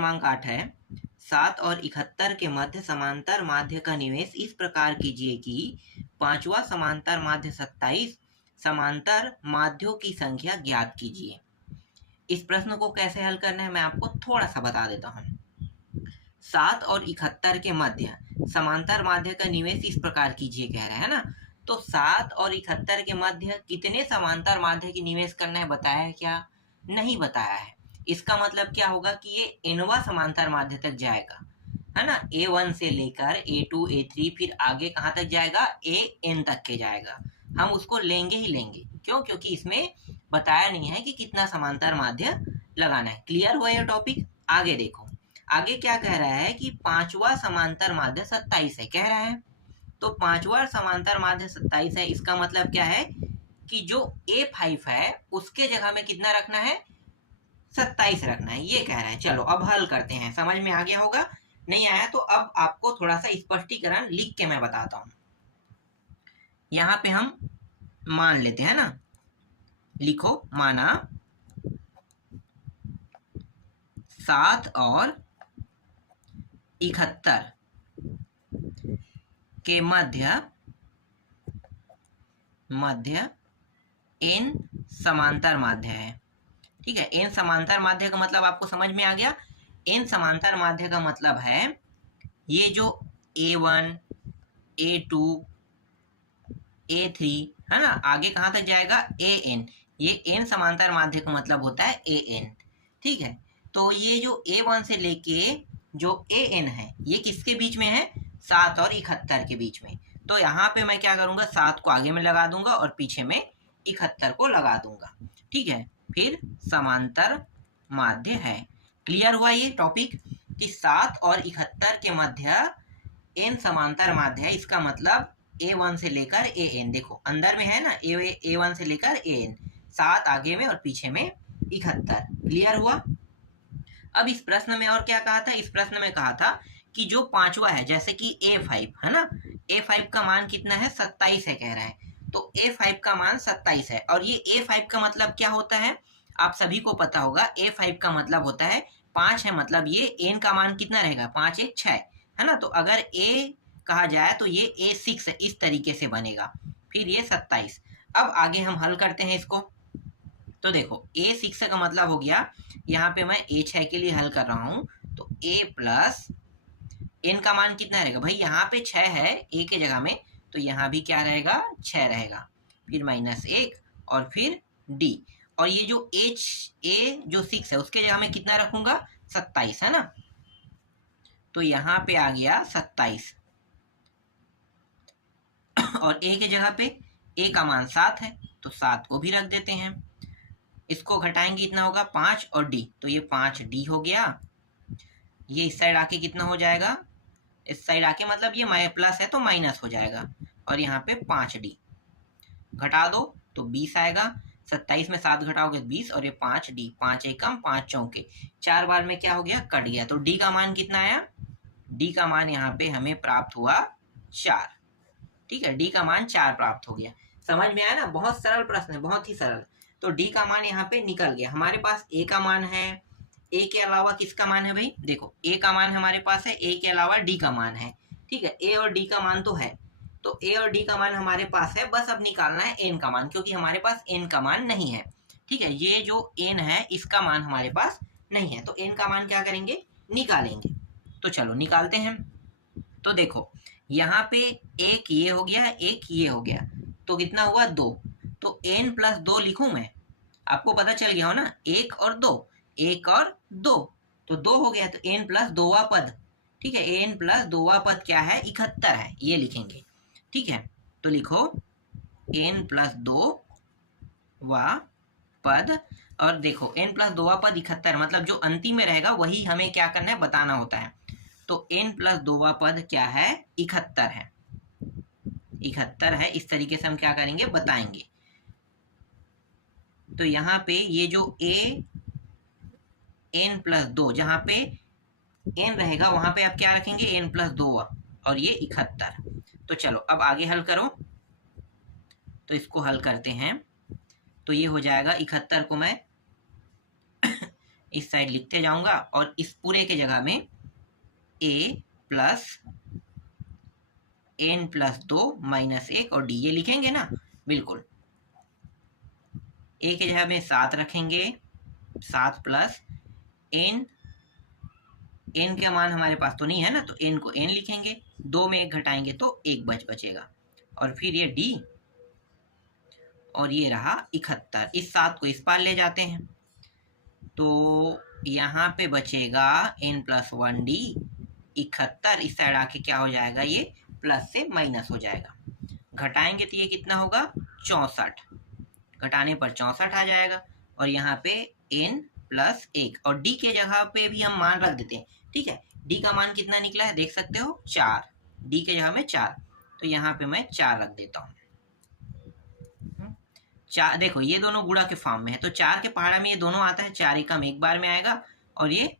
क्रमांक 8 है 7 और 71 के मध्य समांतर माध्य का निवेश इस प्रकार कीजिए कि पांचवा समांतर माध्य 27, समांतर माध्यों की संख्या ज्ञात कीजिए। इस प्रश्न को कैसे हल करना है मैं आपको थोड़ा सा बता देता हूँ। 7 और 71 के मध्य समांतर माध्य का निवेश इस प्रकार कीजिए कह रहे हैं ना, तो 7 और 71 के मध्य कितने समांतर माध्य की निवेश करना है बताया है क्या? नहीं बताया है। इसका मतलब क्या होगा कि ये एनवा समांतर माध्य तक जाएगा, है ना। A1 से लेकर A2 A3 फिर आगे कहाँ तक जाएगा? AN तक के जाएगा। हम उसको लेंगे ही लेंगे, क्यों? क्योंकि इसमें बताया नहीं है कि कितना समांतर माध्य लगाना है। क्लियर हुआ ये टॉपिक? आगे देखो, आगे क्या कह रहा है कि पांचवा समांतर माध्य 27 है कह रहा है। तो पांचवा समांतर माध्य 27 है, इसका मतलब क्या है कि जो A5 है उसके जगह में कितना रखना है? 27 रखना है, ये कह रहा है। चलो अब हल करते हैं। समझ में आ गया होगा? नहीं आया तो अब आपको थोड़ा सा स्पष्टीकरण लिख के मैं बताता हूं। यहां पे हम मान लेते हैं ना, लिखो, माना 7 और 71 के मध्य n समांतर माध्य है। ठीक है, n समांतर माध्य का मतलब आपको समझ में आ गया। n समांतर माध्य का मतलब है ये जो A1 A2 A3 है ना, आगे कहां तक जाएगा? AN। ये n समांतर माध्य का मतलब होता है AN। ठीक है, तो ये जो A1 से लेके जो AN है ये किसके बीच में है? 7 और 71 के बीच में। तो यहाँ पे मैं क्या करूंगा? 7 को आगे में लगा दूंगा और पीछे में 71 को लगा दूंगा। ठीक है, फिर समांतर माध्य है। क्लियर हुआ ये टॉपिक कि 7 और 71 के मध्य n समांतर माध्य है। इसका मतलब A1 से लेकर AN, देखो अंदर में है ना, A1 से लेकर AN, 7 आगे में और पीछे में 71। क्लियर हुआ? अब इस प्रश्न में और क्या कहा था? इस प्रश्न में कहा था कि जो पांचवा है, जैसे कि A5 है ना, A5 का मान कितना है? 27 है कह रहा है। तो A5 का मान 27 है और ये A5 का मतलब क्या होता है आप सभी को पता होगा। A5 का मतलब होता है 5 है, मतलब ये n का मान कितना रहेगा? 5 1 6 है ना। तो अगर A कहा जाए तो ये A6 है, इस तरीके से बनेगा। फिर ये 27। अब आगे हम हल करते हैं इसको। तो देखो A6 का मतलब हो गया, यहाँ पे मैं A6 के लिए हल कर रहा हूं, तो A प्लस n का मान कितना रहेगा भाई? यहाँ पे 6 है A के जगह में, तो यहाँ भी क्या रहेगा? 6 रहेगा। फिर माइनस 1 और फिर D, और ये जो A जो 6 है उसके जगह में कितना रखूंगा? 27 है ना। तो यहाँ पे आ गया 27 और A के जगह पे A का मान 7 है तो 7 को भी रख देते हैं। इसको घटाएंगे इतना होगा 5 और D, तो ये 5D हो गया। ये इस साइड आके कितना हो जाएगा? इस साइड आके मतलब ये प्लस है तो माइनस हो जाएगा, और यहाँ पे 5D घटा दो तो 20 आएगा। 27 में 7 घटाओगे 20 और ये 5D, 5 एकम 5 चौके, 4 बार में क्या हो गया? कट गया। तो D का मान कितना आया? D का मान यहाँ पे हमें प्राप्त हुआ 4। ठीक है, D का मान 4 प्राप्त हो गया। समझ में आया ना? बहुत सरल प्रश्न है, बहुत ही सरल। तो D का मान यहाँ पे निकल गया। हमारे पास A का मान है, A के अलावा किसका मान है भाई? देखो A का मान हमारे पास है, A के अलावा D का मान है। ठीक है, A और D का मान तो है, तो A और D का मान हमारे पास है, बस अब निकालना है N का मान, क्योंकि हमारे पास N का मान नहीं है। ठीक है, ये जो N है इसका मान हमारे पास नहीं है, तो N का मान क्या करेंगे? निकालेंगे। तो चलो निकालते हैं। तो देखो यहाँ पे एक ये हो गया, एक ये हो गया, तो कितना हुआ? 2। तो n प्लस 2 लिखूं मैं? आपको पता चल गया हो ना, 1 और 2, 1 और 2, तो 2 हो गया। तो n प्लस 2वां पद, ठीक है, n प्लस 2वां पद क्या है? 71 है, ये लिखेंगे। ठीक है, तो लिखो n प्लस 2वां पद, और देखो n प्लस 2वां पद 71, मतलब जो अंतिम में रहेगा वही हमें क्या करना है? बताना होता है। तो n प्लस 2वां पद क्या है? 71 है, 71 है। इस तरीके से हम क्या करेंगे? बताएंगे। तो यहाँ पे ये जो n प्लस 2, जहाँ पे n रहेगा वहां पे आप क्या रखेंगे? n प्लस 2 और ये 71। तो चलो अब आगे हल करो। तो इसको हल करते हैं, तो ये हो जाएगा 71 को मैं इस साइड लिखते जाऊंगा और इस पूरे के जगह में a plus n plus 2 minus 1 और d ये लिखेंगे ना, बिल्कुल। a के जगह में 7 रखेंगे, 7 प्लस n, n का मान हमारे पास तो नहीं है ना, तो n को n लिखेंगे, 2 में 1 घटाएंगे तो 1 बचेगा, और फिर ये d और ये रहा 71। इस 7 को इस पार ले जाते हैं तो यहाँ पे बचेगा n प्लस 1d 71। इस साइड आके क्या हो जाएगा, ये प्लस से माइनस हो जाएगा, घटाएंगे तो ये कितना होगा 64, घटाने पर 64 आ जाएगा, और यहाँ पे n प्लस 1 और d के जगह पे भी हम मान रख देते हैं, ठीक है। d का मान कितना निकला है देख सकते हो 4, d के जगह में 4, तो यहाँ पे मैं 4 रख देता हूँ। 4 देखो ये दोनों गुणा के फॉर्म में है, तो 4 के पहाड़ा में ये दोनों आता है, 4 एकम एक बार में आएगा, और ये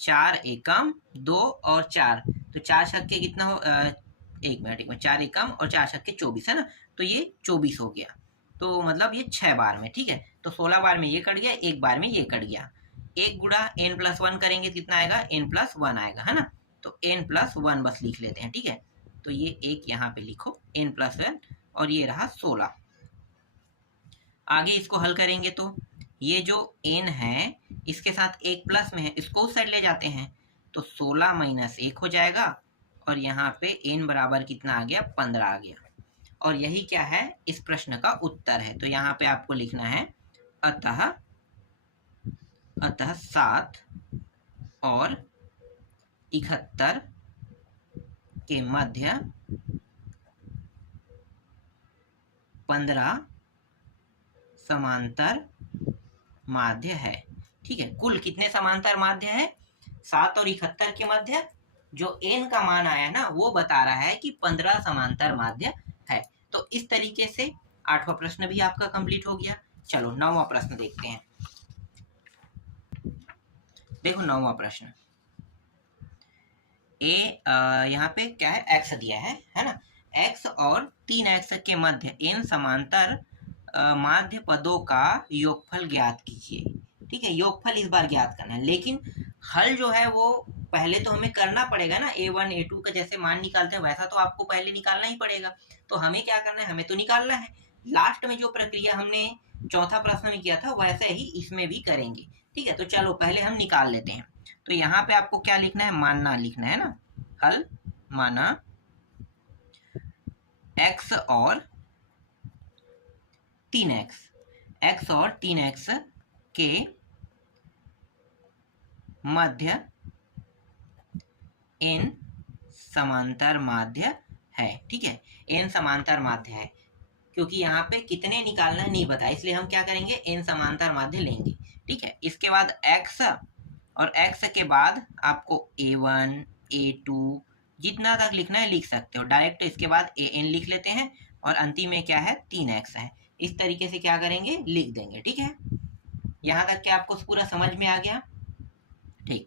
4 एकम 2 और 4, तो 4 छक्के कितना हो, एक मिनट 4 एकम और 4 छक्के 24 है ना, तो ये 24 हो गया, तो मतलब ये 6 बार में, ठीक है। तो 16 बार में ये कट गया, एक बार में ये कट गया, एक गुणा n प्लस 1 करेंगे कितना आएगा, n प्लस 1 आएगा, है ना, तो n प्लस 1 बस लिख लेते हैं, ठीक है। तो ये एक यहाँ पे लिखो n प्लस 1, और ये रहा 16। आगे इसको हल करेंगे तो ये जो n है इसके साथ एक प्लस में है, इसको उस साइड ले जाते हैं तो 16 माइनस 1 हो जाएगा, और यहाँ पे n बराबर कितना आ गया 15 आ गया, और यही क्या है इस प्रश्न का उत्तर है। तो यहाँ पे आपको लिखना है अतः 7 और 71 के मध्य 15 समांतर माध्य है, ठीक है। कुल कितने समांतर माध्य है, 7 और 71 के मध्य जो n का मान आया ना वो बता रहा है कि 15 समांतर माध्य है। तो इस तरीके से 8वां प्रश्न भी आपका कंप्लीट हो गया। चलो 9वां प्रश्न देखते हैं। देखो 9वां प्रश्न, यहाँ पे क्या है x दिया है ना, x और 3x के मध्य n समांतर माध्य पदों का योगफल ज्ञात कीजिए, ठीक है। योगफल इस बार ज्ञात करना है, लेकिन हल जो है वो पहले तो हमें करना पड़ेगा ना, a1 a2 का जैसे मान निकालते हैं वैसा तो आपको पहले निकालना ही पड़ेगा। तो हमें क्या करना है, हमें तो निकालना है, लास्ट में जो प्रक्रिया हमने चौथा प्रश्न में किया था वैसे ही इसमें भी करेंगे, ठीक है। तो चलो पहले हम निकाल लेते हैं। तो यहाँ पे आपको क्या लिखना है, मानना लिखना है ना, हल माना x और 3x के मध्य n समांतर माध्य है, ठीक है। n समांतर माध्य है, क्योंकि यहाँ पे कितने निकालना है नहीं बताया, इसलिए हम क्या करेंगे n समांतर माध्य लेंगे, ठीक है। इसके बाद x, और x के बाद आपको a1 a2 जितना तक लिखना है लिख सकते हो, डायरेक्ट इसके बाद an लिख लेते हैं, और अंतिम में क्या है 3x है, इस तरीके से क्या करेंगे लिख देंगे, ठीक है। यहाँ तक क्या आपको पूरा समझ में आ गया, ठीक।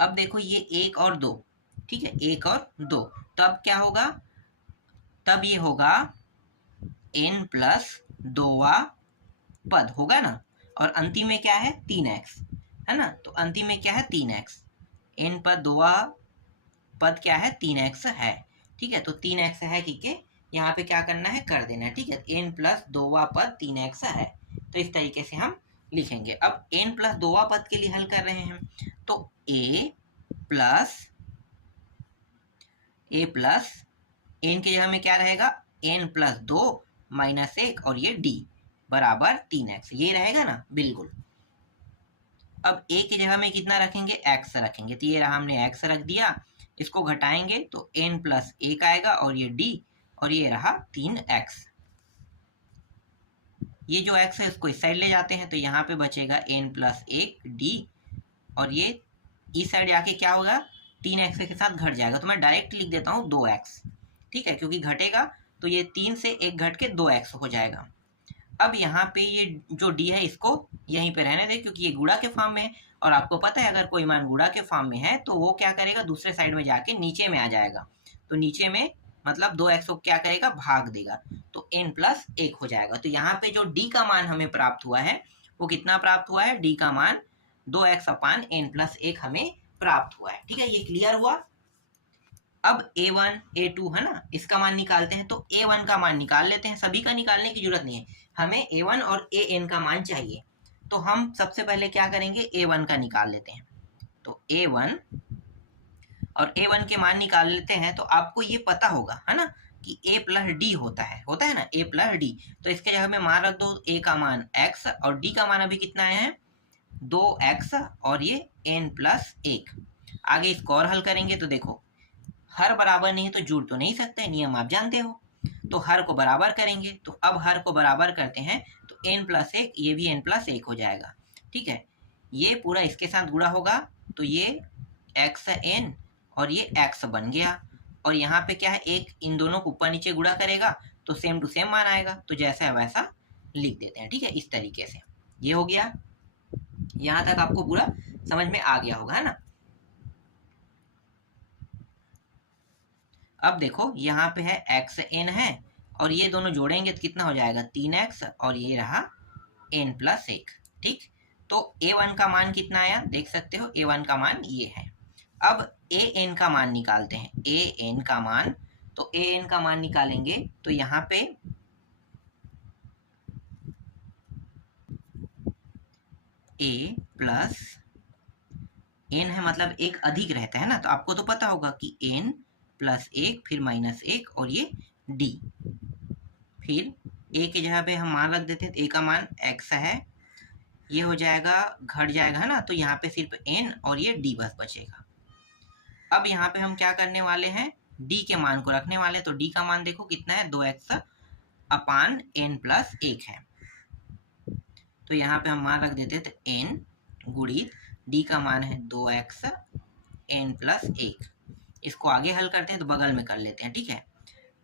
अब देखो ये 1 और 2, ठीक है, 1 और 2, तब क्या होगा, तब ये होगा n प्लस 2वां पद होगा ना, और अंतिम में क्या है 3x है ना, तो अंतिम में क्या है 3x, n पर 2वां पद क्या है 3x है, ठीक है। तो 3x है क्योंकि यहाँ पे क्या करना है कर देना है, ठीक है। n प्लस 2वां पद 3x है, तो इस तरीके से हम लिखेंगे। अब n प्लस 2वां पद के लिए हल कर रहे हैं, तो a प्लस n के जगह में क्या रहेगा n प्लस 2 माइनस 1 और ये d बराबर 3x, ये रहेगा ना, बिल्कुल। अब a की जगह में कितना रखेंगे x रखेंगे, तो ये रहा हमने x रख दिया, इसको घटाएंगे तो n प्लस 1 आएगा, और ये d, और ये रहा 3x। ये जो x है इसको इस साइड ले जाते हैं, तो यहाँ पे बचेगा n प्लस 1 d, और ये इस साइड जाके क्या होगा 3x के साथ घट जाएगा, तो मैं डायरेक्ट लिख देता हूँ 2x, ठीक है, क्योंकि घटेगा तो ये 3 से 1 घट के 2x हो जाएगा। अब यहाँ पे ये जो d है इसको यहीं पे रहने दे, क्योंकि ये गुणा के फॉर्म में है, और आपको पता है अगर कोई मान गुणा के फॉर्म में है तो वो क्या करेगा दूसरे साइड में जाके नीचे में आ जाएगा, तो नीचे में मतलब 2x को क्या करेगा भाग देगा, तो n प्लस 1 हो जाएगा। तो यहाँ पे जो d का मान हमें प्राप्त हुआ है को कितना प्राप्त हुआ है, डी का मान 2x अपान n प्लस 1 हमें प्राप्त हुआ है। ठीक है, ये क्लियर हुआ। अब a1 a2 है ना, इसका मान निकालते हैं। तो a1 का मान निकाल लेते हैं, सभी का निकालने की जरूरत नहीं है, हमें a1 और an का मान चाहिए। तो हम सबसे पहले क्या करेंगे, a1 का निकाल लेते हैं। तो a1 और a1 के मान निकाल लेते हैं। तो आपको ये पता होगा है ना कि a प्लस डी होता है ना, a प्लस डी। तो इसके जगह में मान रख दो, a का मान x और d का मान अभी कितना है 2x और ये n प्लस 1। आगे इसको और हल करेंगे तो देखो हर बराबर नहीं है तो जुड़ तो नहीं सकते, नियम आप जानते हो। तो हर को बराबर करेंगे, तो अब हर को बराबर करते हैं तो n प्लस 1, ये भी n प्लस 1 हो जाएगा। ठीक है, ये पूरा इसके साथ गुणा होगा तो ये xn और ये x बन गया। और यहाँ पे क्या है, एक इन दोनों को ऊपर नीचे गुणा करेगा तो सेम टू सेम मान आएगा, तो जैसा है वैसा लिख देते हैं। ठीक है, इस तरीके से ये हो गया। यहाँ तक आपको पूरा समझ में आ गया होगा, है ना। अब देखो यहाँ पे है xn है और ये दोनों जोड़ेंगे तो कितना हो जाएगा 3x और ये रहा n प्लस 1। ठीक, तो a1 का मान कितना आया देख सकते हो, a1 का मान ये है। अब an का मान निकालते हैं, an का मान। तो an का मान निकालेंगे तो यहाँ पे a प्लस n है, मतलब एक अधिक रहता है ना, तो आपको तो पता होगा कि n प्लस 1 फिर माइनस 1 और ये d। फिर a की जगह पे हम मान रख देते हैं, तो a का मान x है, ये हो जाएगा घट जाएगा है ना, तो यहाँ पे सिर्फ n और ये d बस बचेगा। अब यहाँ पे हम क्या करने वाले हैं, d के मान को रखने वाले। तो d का मान देखो कितना है 2x अपान n प्लस 1 है। तो यहाँ पे हम मान रख देते हैं तो n गुणित d का मान है 2x n प्लस 1। इसको आगे हल करते हैं तो बगल में कर लेते हैं। ठीक है,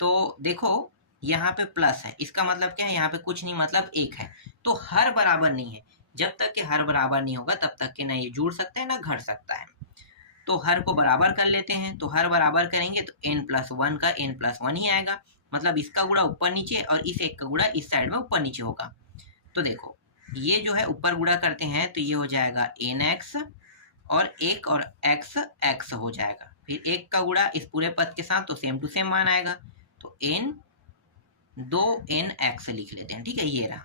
तो देखो यहाँ पे प्लस है, इसका मतलब क्या है, यहाँ पे कुछ नहीं मतलब 1 है। तो हर बराबर नहीं है, जब तक कि हर बराबर नहीं होगा तब तक के ना ये जुड़ सकता है ना घट सकता है। तो हर को बराबर कर लेते हैं। तो हर बराबर करेंगे तो n प्लस 1 का n प्लस 1 ही आएगा, मतलब इसका गुणा ऊपर नीचे और इस एक का गुणा इस साइड में ऊपर नीचे होगा। तो देखो ये जो है ऊपर गुणा करते हैं तो ये हो जाएगा nx और 1 और x हो जाएगा। फिर 1 का गुणा इस पूरे पद के साथ तो सेम टू सेम मान आएगा, तो n 2nx लिख लेते हैं। ठीक है, ये रहा।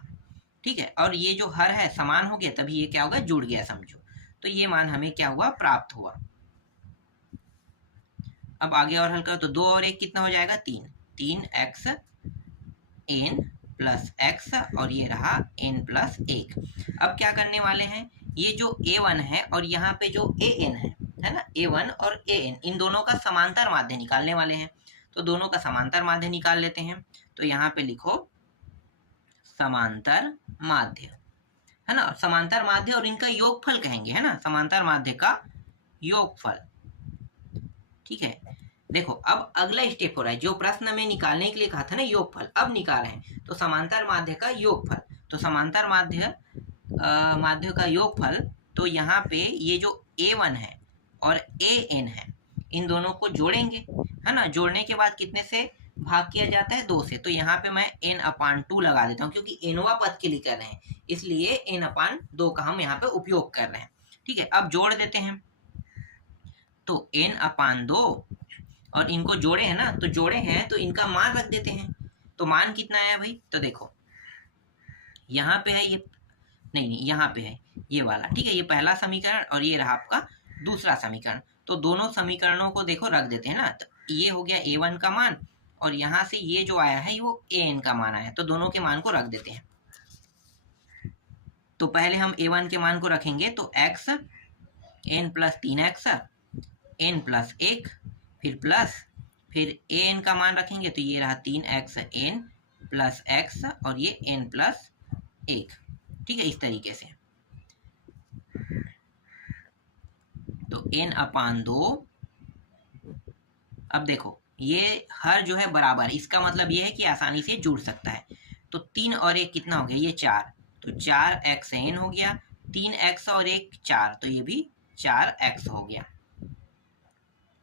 ठीक है, और ये जो हर है समान हो गया तभी ये क्या होगा जुड़ गया समझो। तो ये मान हमें क्या हुआ प्राप्त हुआ। अब आगे और हल करो तो 2 और 1 कितना हो जाएगा 3x n प्लस x और ये रहा n प्लस 1। अब क्या करने वाले हैं, ये जो a1 है और यहाँ पे जो an है ना, a1 और an इन दोनों का समांतर माध्य निकालने वाले हैं। तो दोनों का समांतर माध्य निकाल लेते हैं। तो यहाँ पे लिखो समांतर माध्य, है ना, समांतर माध्य और इनका योगफल कहेंगे, है ना, समांतर माध्य का योगफल। ठीक है, देखो अब अगला स्टेप हो रहा है, जो प्रश्न में निकालने के लिए कहा था ना योगफल, अब निकाल रहे हैं। तो समांतर माध्य का योगफल, तो समांतर माध्य का योगफल। तो यहाँ पे ये जो a1 है और an है इन दोनों को जोड़ेंगे, है ना। जोड़ने के बाद कितने से भाग किया जाता है 2 से। तो यहाँ पे मैं n अपान 2 लगा देता हूँ, क्योंकि nवा पद के लिए कर रहे हैं इसलिए n अपान 2 का हम यहाँ पे उपयोग कर रहे हैं। ठीक है, अब जोड़ देते हैं। तो n अपान 2 और इनको जोड़े हैं ना, तो जोड़े हैं तो इनका मान रख देते हैं। तो मान कितना आया भाई, तो देखो यहाँ पे है ये, नहीं यहाँ पे है ये वाला। ठीक है, ये पहला समीकरण और ये रहा आपका दूसरा समीकरण। तो दोनों समीकरणों को देखो रख देते हैं ना। तो ये हो गया a1 का मान और यहाँ से ये जो आया है वो an का मान आया, तो दोनों के मान को रख देते हैं। तो पहले हम a1 के मान को रखेंगे तो x n plus 3x n plus 1 फिर प्लस फिर an का मान रखेंगे तो ये रहा 3x n प्लस x और ये n प्लस 1। ठीक है, इस तरीके से। तो n अपान 2। अब देखो ये हर जो है बराबर, इसका मतलब ये है कि आसानी से जुड़ सकता है। तो 3 और 1 कितना हो गया, ये 4, तो 4x n हो गया, 3x और 1 4, तो ये भी 4x हो गया।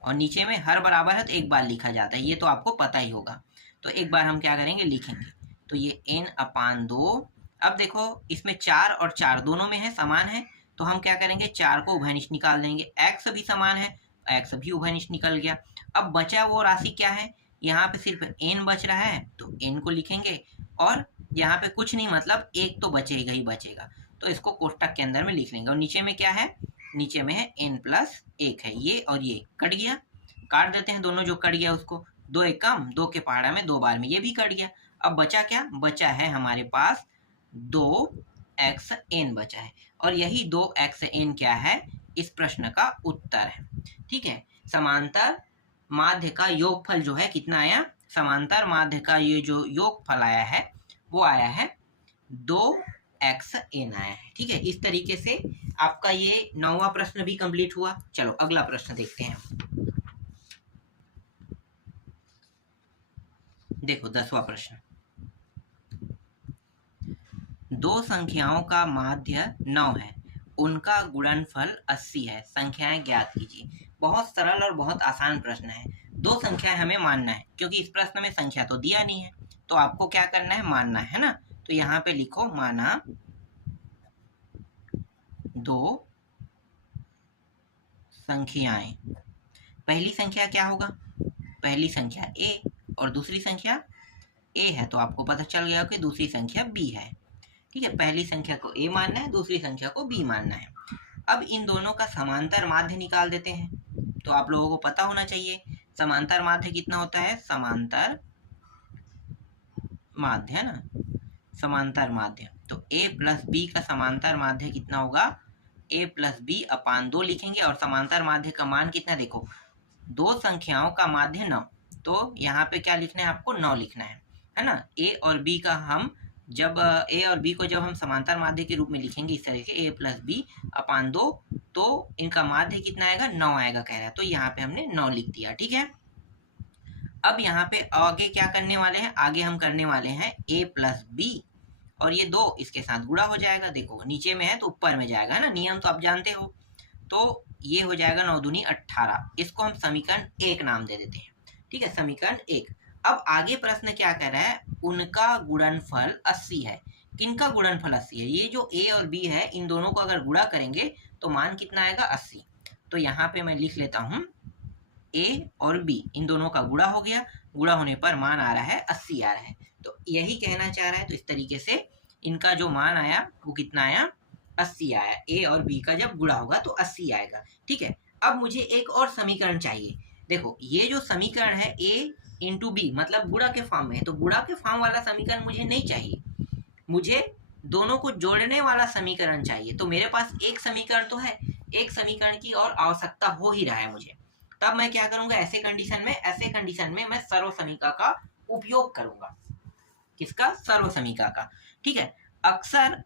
और नीचे में हर बराबर है तो एक बार लिखा जाता है, ये तो आपको पता ही होगा। तो एक बार हम क्या करेंगे लिखेंगे, तो ये n अपान 2 अब देखो इसमें 4 और 4 दोनों में है, समान है, तो हम क्या करेंगे 4 को उभयनिष्ठ निकाल देंगे। x भी समान है, x भी उभयनिष्ठ निकल गया। अब बचा वो राशि क्या है, यहाँ पे सिर्फ n बच रहा है तो n को लिखेंगे, और यहाँ पे कुछ नहीं मतलब एक तो बचेगा ही बचेगा, तो इसको कोष्टक के अंदर में लिख लेंगे। और नीचे में क्या है, नीचे में है n+1 है, ये और ये कट गया, काट देते हैं दोनों, जो कट गया उसको, 2 एक कम, 2 के पहाड़ा में 2 बार में ये भी कट गया। अब बचा क्या, बचा है हमारे पास 2xn बचा है, और यही 2xn क्या है, इस प्रश्न का उत्तर है। ठीक है, समांतर माध्य का योगफल जो है कितना आया, समांतर माध्य का ये जो योगफल आया है वो आया है 2xn आया है। ठीक है, इस तरीके से आपका ये 9वां प्रश्न भी कंप्लीट हुआ। चलो अगला प्रश्न देखते हैं। देखो 10वां प्रश्न, दो संख्याओं का माध्य 9 है, उनका गुणनफल 80 है, संख्याएं ज्ञात कीजिए। बहुत सरल और बहुत आसान प्रश्न है। दो संख्याएं हमें मानना है, क्योंकि इस प्रश्न में संख्या तो दिया नहीं है, तो आपको क्या करना है, मानना है ना। तो यहाँ पे लिखो माना दो संख्याएं। पहली संख्या क्या होगा, पहली संख्या a और दूसरी संख्या a है, तो आपको पता चल गया कि दूसरी संख्या b है। ठीक है, पहली संख्या को a मानना है, दूसरी संख्या को b मानना है। अब इन दोनों का समांतर माध्य निकाल देते हैं। तो आप लोगों को पता होना चाहिए समांतर माध्य कितना होता है, समांतर माध्य है ना, समांतर माध्य। तो a प्लस b का समांतर माध्य कितना होगा, a प्लस बी अपान 2 लिखेंगे, और समांतर माध्य का मान कितना, देखो दो संख्याओं का माध्य 9, तो यहाँ पे क्या लिखना है आपको, 9 लिखना है ना। a और b का हम जब a और b को जब हम समांतर माध्य के रूप में लिखेंगे इस तरह से a प्लस बी अपान 2, तो इनका माध्य कितना आएगा, 9 आएगा कह रहा है, तो यहाँ पे हमने 9 लिख दिया। ठीक है, अब यहाँ पे आगे क्या करने वाले हैं, आगे हम करने वाले हैं a प्लस बी, और ये 2 इसके साथ गुणा हो जाएगा। देखो नीचे में है तो ऊपर में जाएगा ना, नियम तो आप जानते हो। तो ये हो जाएगा 9 दूनी 18, इसको हम समीकरण 1 नाम दे देते हैं। ठीक है, समीकरण 1। अब आगे प्रश्न क्या कह रहा है, उनका गुणनफल 80 है। किनका गुणनफल 80 है, ये जो a और b है इन दोनों को अगर गुणा करेंगे तो मान कितना आएगा, 80। तो यहाँ पे मैं लिख लेता हूँ a और b इन दोनों का गुणा हो गया, गुणा होने पर मान आ रहा है 80 आ रहा है, तो यही कहना चाह रहा है। तो इस तरीके से इनका जो मान आया वो कितना आया, 80 आया। a और b का जब गुणा होगा तो 80 आएगा। ठीक है, अब मुझे एक और समीकरण चाहिए। देखो ये जो समीकरण है a इंटू बी मतलब गुणा के फॉर्म में है, तो गुणा के फॉर्म वाला समीकरण मुझे नहीं चाहिए, मुझे दोनों को जोड़ने वाला समीकरण चाहिए। तो मेरे पास एक समीकरण तो है, एक समीकरण की और आवश्यकता हो ही रहा है मुझे। तब मैं क्या करूंगा, ऐसे कंडीशन में मैं सर्वसमीका का उपयोग करूंगा। किसका, सर्वसमीका का। ठीक है, अक्सर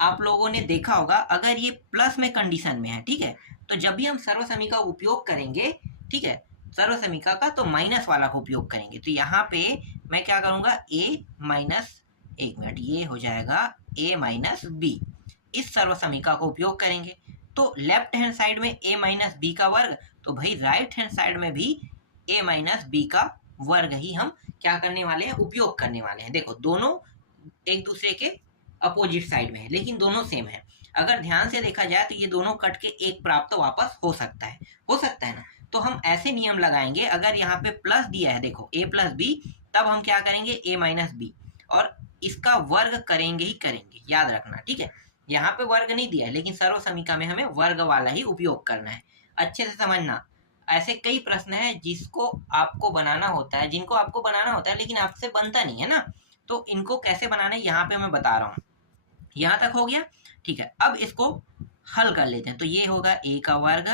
आप लोगों ने देखा होगा अगर ये प्लस में कंडीशन में है, ठीक है, तो जब भी हम सर्वसमीका उपयोग करेंगे, ठीक है, सर्वसमीका का, तो माइनस वाला का उपयोग करेंगे। तो यहाँ पे मैं क्या करूंगा, a माइनस, एक मिनट, ये हो जाएगा a माइनस बी, इस सर्वसमीका का उपयोग करेंगे। तो लेफ्ट हैंड साइड में a माइनस बी का वर्ग, तो भाई राइट हैंड साइड में भी a माइनस बी का वर्ग ही हम क्या करने वाले हैं, उपयोग करने वाले हैं। देखो दोनों एक दूसरे के अपोजिट साइड में है, लेकिन दोनों सेम है। अगर ध्यान से देखा जाए तो ये दोनों कट के एक प्राप्त तो वापस हो सकता है ना। तो हम ऐसे नियम लगाएंगे, अगर यहाँ पे प्लस दिया है, देखो a प्लस बी, तब हम क्या करेंगे, a माइनस बी, और इसका वर्ग करेंगे ही करेंगे, याद रखना। ठीक है, यहाँ पे वर्ग नहीं दिया है, लेकिन सर्व समीका में हमें वर्ग वाला ही उपयोग करना है। अच्छे से समझना, ऐसे कई प्रश्न हैं जिनको आपको बनाना होता है, लेकिन आपसे बनता नहीं है ना। तो इनको कैसे बनाना है यहाँ पे मैं बता रहा हूँ। यहाँ तक हो गया, ठीक है। अब इसको हल कर लेते हैं। तो ये होगा a का वर्ग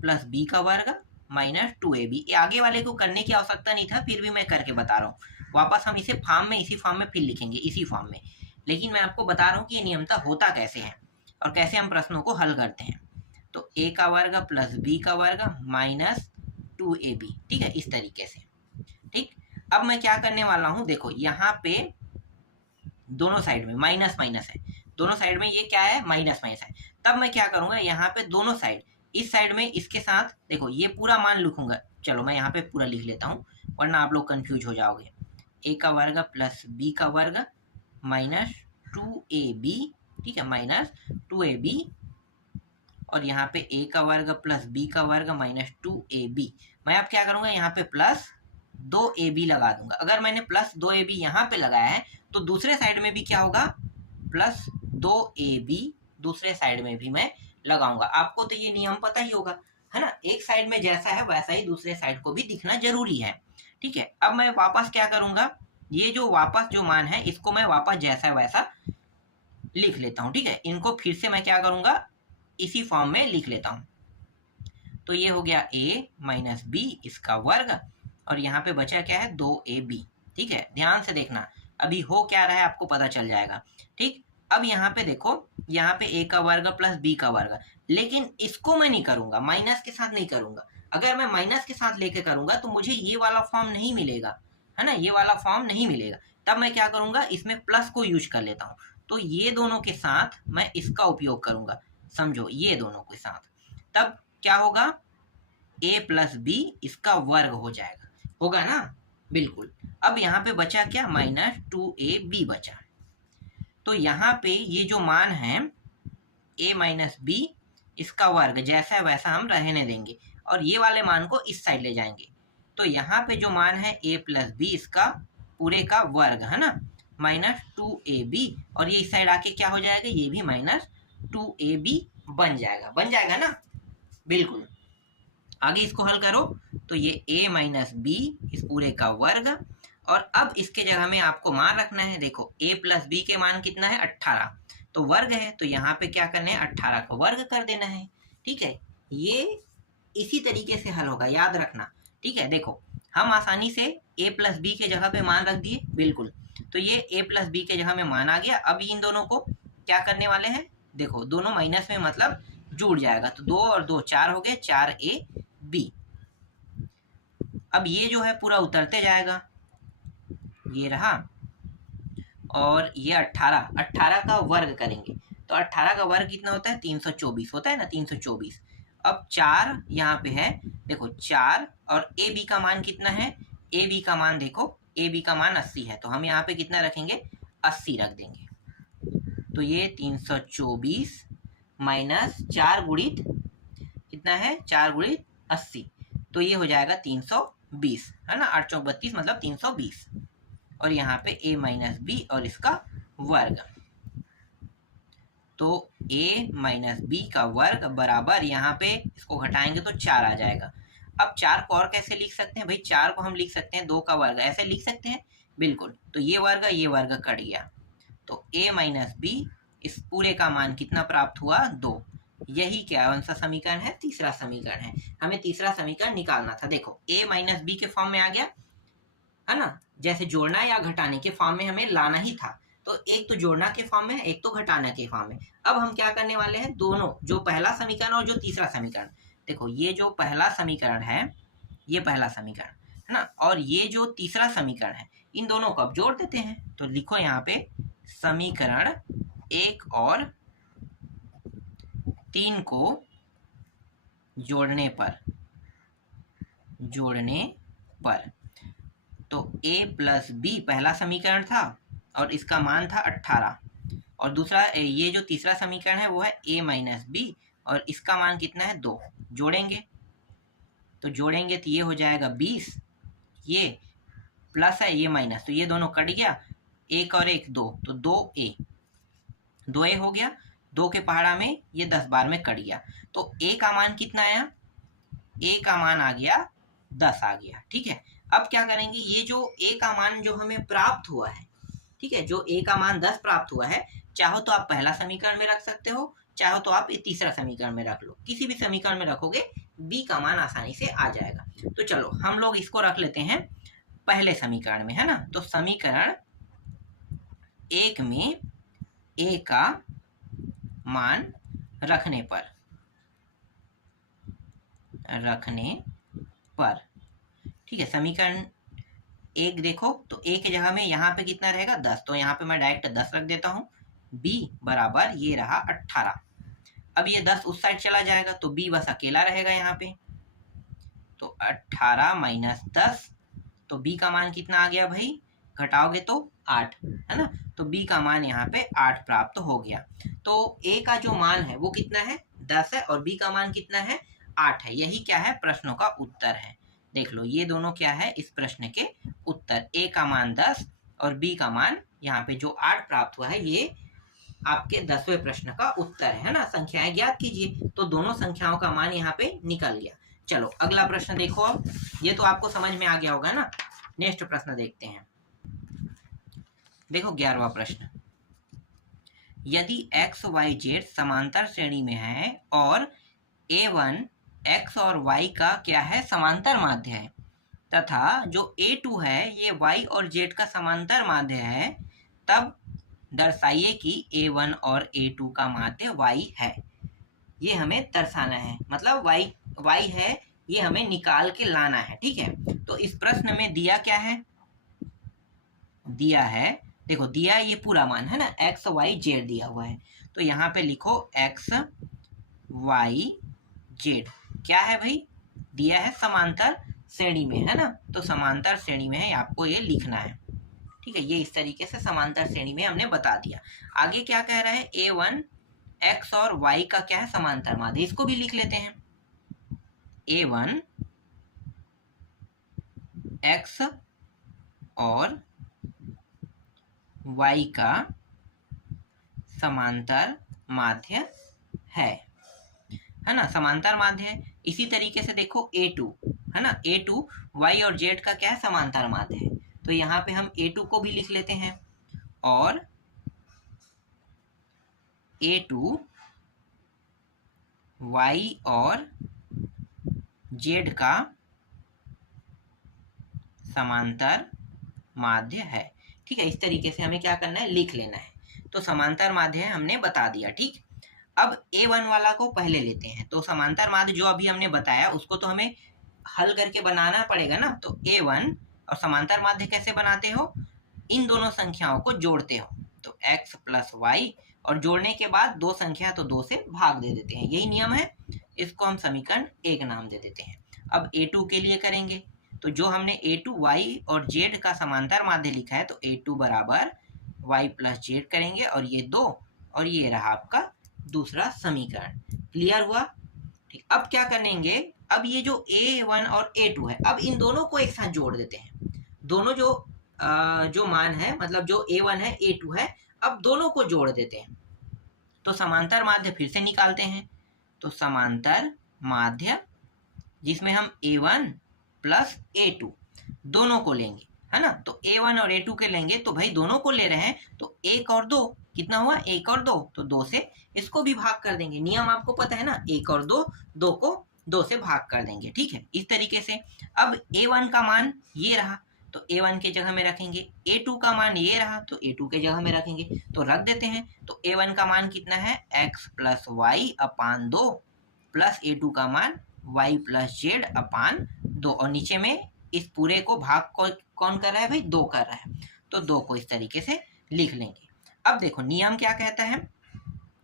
प्लस b का वर्ग माइनस 2ab। आगे वाले को करने की आवश्यकता नहीं था, फिर भी मैं करके बता रहा हूँ। वापस हम इसे फॉर्म में, इसी फॉर्म में फिर लिखेंगे, इसी फॉर्म में, लेकिन मैं आपको बता रहा हूँ कि ये नियमता होता कैसे है और कैसे हम प्रश्नों को हल करते हैं। तो a का वर्ग प्लस b का वर्ग माइनस 2ab, ठीक है, इस तरीके से। ठीक, अब मैं क्या करने वाला हूँ, देखो यहाँ पे दोनों साइड में माइनस माइनस है, दोनों साइड में ये क्या है, माइनस माइनस है। तब मैं क्या करूंगा, यहाँ पे दोनों साइड, इस साइड में इसके साथ, देखो ये पूरा मान लिखूंगा। चलो मैं यहाँ पे पूरा लिख लेता हूँ, वरना आप लोग कंफ्यूज हो जाओगे। a का वर्ग प्लस b का वर्ग माइनस 2 2ab, ठीक है, माइनस 2ab, और यहाँ पे a का वर्ग प्लस b का वर्ग माइनस 2ab। मैं अब क्या करूंगा, यहाँ पे प्लस 2ab लगा दूंगा। अगर मैंने प्लस 2ab यहाँ पे लगाया है तो दूसरे साइड में भी क्या होगा, प्लस 2ab दूसरे साइड में भी मैं लगाऊंगा। आपको तो ये नियम पता ही होगा, है ना, एक साइड में जैसा है वैसा ही दूसरे साइड को भी दिखना जरूरी है। ठीक है, अब मैं वापस क्या करूंगा, ये जो वापस जो मान है इसको मैं वापस जैसा वैसा लिख लेता हूँ। ठीक है, इनको फिर से मैं क्या करूंगा, इसी फॉर्म में लिख लेता हूँ। तो ये हो गया a माइनस बी इसका वर्ग, और यहाँ पे बचा क्या है, 2ab। ठीक है, ध्यान से देखना, अभी हो क्या रहा है आपको पता चल जाएगा। ठीक, अब यहाँ पे देखो, यहाँ पे a का वर्ग प्लस b का वर्ग, लेकिन इसको मैं नहीं करूंगा, माइनस के साथ नहीं करूंगा। अगर मैं माइनस के साथ लेके करूंगा तो मुझे ये वाला फॉर्म नहीं मिलेगा, है ना, ये वाला फॉर्म नहीं मिलेगा। तब मैं क्या करूंगा, इसमें प्लस को यूज कर लेता हूँ। तो ये दोनों के साथ मैं इसका उपयोग करूंगा, समझो, ये दोनों के साथ। तब क्या होगा, a प्लस बी इसका वर्ग हो जाएगा, होगा ना, बिल्कुल। अब यहाँ पे बचा क्या, माइनस 2ab बचा। तो यहाँ पे ये जो मान है a माइनस बी इसका वर्ग जैसा वैसा हम रहने देंगे, और ये वाले मान को इस साइड ले जाएंगे। तो यहाँ पे जो मान है a प्लस बी इसका पूरे का वर्ग, है ना, माइनस 2ab, और ये इस साइड आके क्या हो जाएगा, ये भी माइनस 2ab बन जाएगा ना, बिल्कुल। आगे इसको हल करो तो ये a माइनस बी इस पूरे का वर्ग, और अब इसके जगह में आपको मान रखना है। देखो a प्लस बी के मान कितना है, 18, तो वर्ग है, तो यहाँ पे क्या करना है, 18 का वर्ग कर देना है। ठीक है, ये इसी तरीके से हल होगा, याद रखना। ठीक है, देखो हम आसानी से a प्लस बी के जगह पे मान रख दिए, बिल्कुल। तो ये a प्लस बी के जगह में मान आ गया। अब इन दोनों को क्या करने वाले हैं, देखो दोनों माइनस में मतलब जुड़ जाएगा, तो 2 और 2 4 हो गए, 4ab। अब ये जो है पूरा उतरते जाएगा, ये रहा, और ये 18 का वर्ग करेंगे, तो 18 का वर्ग कितना होता है, 324 होता है ना, 324। अब 4 यहाँ पे है, देखो 4, और ए बी का मान कितना है, ए बी का मान देखो, ए बी का मान 80 है, तो हम यहाँ पे कितना रखेंगे, 80 रख देंगे। तो ये 324 माइनस 4 गुणित कितना है, 4 गुणित 80, तो ये हो जाएगा 320, है ना, 8 चौक 32 मतलब 320, और यहाँ पे a माइनस बी और इसका वर्ग। तो a माइनस बी का वर्ग बराबर, यहाँ पे इसको घटाएंगे तो 4 आ जाएगा। अब 4 को और कैसे लिख सकते हैं भाई, 4 को हम लिख सकते हैं 2 का वर्ग, ऐसे लिख सकते हैं, बिल्कुल। तो ये वर्ग कट गया, तो a माइनस बी इस पूरे का मान कितना प्राप्त हुआ, 2। यही क्या कौन सा समीकरण है, तीसरा समीकरण है। हमें तीसरा समीकरण निकालना था। देखो a माइनस बी के फॉर्म में आ गया, है ना, जैसे जोड़ना या घटाने के फॉर्म में हमें लाना ही था। तो एक तो जोड़ना के फॉर्म में, एक तो घटाना के फॉर्म में। अब हम क्या करने वाले हैं, दोनों, जो पहला समीकरण और जो तीसरा समीकरण, देखो ये जो पहला समीकरण है, ये पहला समीकरण है ना, और ये जो तीसरा समीकरण है, इन दोनों को अब जोड़ देते हैं। तो लिखो यहाँ पे समीकरण 1 और 3 को जोड़ने पर तो a प्लस बी पहला समीकरण था और इसका मान था 18, और दूसरा ये जो तीसरा समीकरण है वो है a माइनस बी और इसका मान कितना है, 2। जोड़ेंगे तो ये हो जाएगा 20, ये प्लस है, ये माइनस, तो ये दोनों कट गया, 1 और 1 2, तो 2a हो गया। 2 के पहाड़ा में ये 10 बार में कट गया, तो a का मान कितना आया, a का मान आ गया 10 आ गया। ठीक है, अब क्या करेंगे, ये जो a का मान जो हमें प्राप्त हुआ है, ठीक है, जो a का मान 10 प्राप्त हुआ है, चाहो तो आप पहला समीकरण में रख सकते हो, चाहो तो आप तीसरा समीकरण में रख लो, किसी भी समीकरण में रखोगे b का मान आसानी से आ जाएगा। तो चलो हम लोग इसको रख लेते हैं पहले समीकरण में, है ना। तो समीकरण 1 में a का मान रखने पर ठीक है, समीकरण 1 देखो, तो a के जगह में यहाँ पे कितना रहेगा, 10, तो यहाँ पे मैं डायरेक्ट 10 रख देता हूँ। b बराबर ये रहा 18। अब ये 10 उस साइड चला जाएगा तो b बस अकेला रहेगा यहाँ पे, तो 18 माइनस 10, तो b का मान कितना आ गया भाई, घटाओगे तो 8, है ना। तो b का मान यहाँ पे 8 प्राप्त हो गया। तो a का जो मान है वो कितना है, 10 है, और b का मान कितना है, 8 है। यही क्या है, प्रश्नों का उत्तर है। देख लो ये दोनों क्या है इस प्रश्न के उत्तर, a का मान 10 और b का मान यहाँ पे जो 8 प्राप्त हुआ है, ये आपके 10वें प्रश्न का उत्तर है ना। संख्याएं ज्ञात कीजिए, तो दोनों संख्याओं का मान यहाँ पे निकल गया। चलो अगला प्रश्न देखो। अब ये तो आपको समझ में आ गया होगा ना। नेक्स्ट प्रश्न देखते हैं। देखो 11वां प्रश्न, यदि x y z समांतर श्रेणी में है और a1 x और y का क्या है, समांतर माध्य है, तथा जो a2 है ये y और z का समांतर माध्य है, तब दर्शाइए कि a1 और a2 का माध्य y है। ये हमें दर्शाना है, मतलब y है, ये हमें निकाल के लाना है। ठीक है, तो इस प्रश्न में दिया क्या है, दिया है, देखो दिया ये पूरा मान है ना, x y z दिया हुआ है। तो यहाँ पे लिखो x y z क्या है भाई, दिया है समांतर श्रेणी में, है ना। तो समांतर श्रेणी में है, आपको ये लिखना है। ठीक है, ये इस तरीके से समांतर श्रेणी में हमने बता दिया। आगे क्या कह रहा है, a1 x और y का क्या है, समांतर माध्य। इसको भी लिख लेते हैं, a1 x और y का समांतर माध्य है ना, समांतर माध्य है। इसी तरीके से देखो a2 है ना, a2 y और z का क्या है, समांतर माध्य है। तो यहाँ पे हम a2 को भी लिख लेते हैं, और a2 y और z का समांतर माध्य है। ठीक है, इस तरीके से हमें क्या करना है, लिख लेना है। तो समांतर माध्य हमने बता दिया। ठीक, अब a1 वाला को पहले लेते हैं। तो समांतर माध्य जो अभी हमने बताया उसको तो हमें हल करके बनाना पड़ेगा ना। तो a1 और समांतर माध्य कैसे बनाते हो, इन दोनों संख्याओं को जोड़ते हो। तो x प्लस वाई, और जोड़ने के बाद दो संख्या तो 2 से भाग दे देते हैं, यही नियम है। इसको हम समीकरण 1 नाम दे देते हैं। अब a2 के लिए करेंगे, तो जो हमने a2 y और z का समांतर माध्य लिखा है, तो a2 बराबर y प्लस z करेंगे, और ये 2, और ये रहा आपका दूसरा समीकरण। क्लियर हुआ। ठीक, अब क्या करेंगे, अब ये जो a1 और a2 है, अब इन दोनों को एक साथ जोड़ देते हैं। दोनों जो मान है, मतलब जो a1 है a2 है, अब दोनों को जोड़ देते हैं। तो समांतर माध्य फिर से निकालते हैं। तो समांतर माध्य जिसमें हम a1 प्लस a2 दोनों को लेंगे, है ना। तो a1 और a2 के लेंगे, तो भाई दोनों को ले रहे हैं, तो 1 और 2 कितना हुआ, 1 और 2, तो 2 से इसको भी भाग कर देंगे। नियम आपको पता है ना, 1 और 2, 2 को 2 से भाग कर देंगे। ठीक है, इस तरीके से। अब a1 का मान ये रहा, तो a1 के जगह में रखेंगे। a2 का मान ये रहा, तो a2 के जगह में रखेंगे, तो रख देते हैं। तो a1 का मान कितना है, x प्लस वाई अपान 2, प्लस a2 का मान y प्लस जेड अपान 2, और नीचे में इस पूरे को भाग कौन कर रहा है भाई, 2 कर रहा है। तो 2 को इस तरीके से लिख लेंगे। अब देखो नियम क्या कहता है,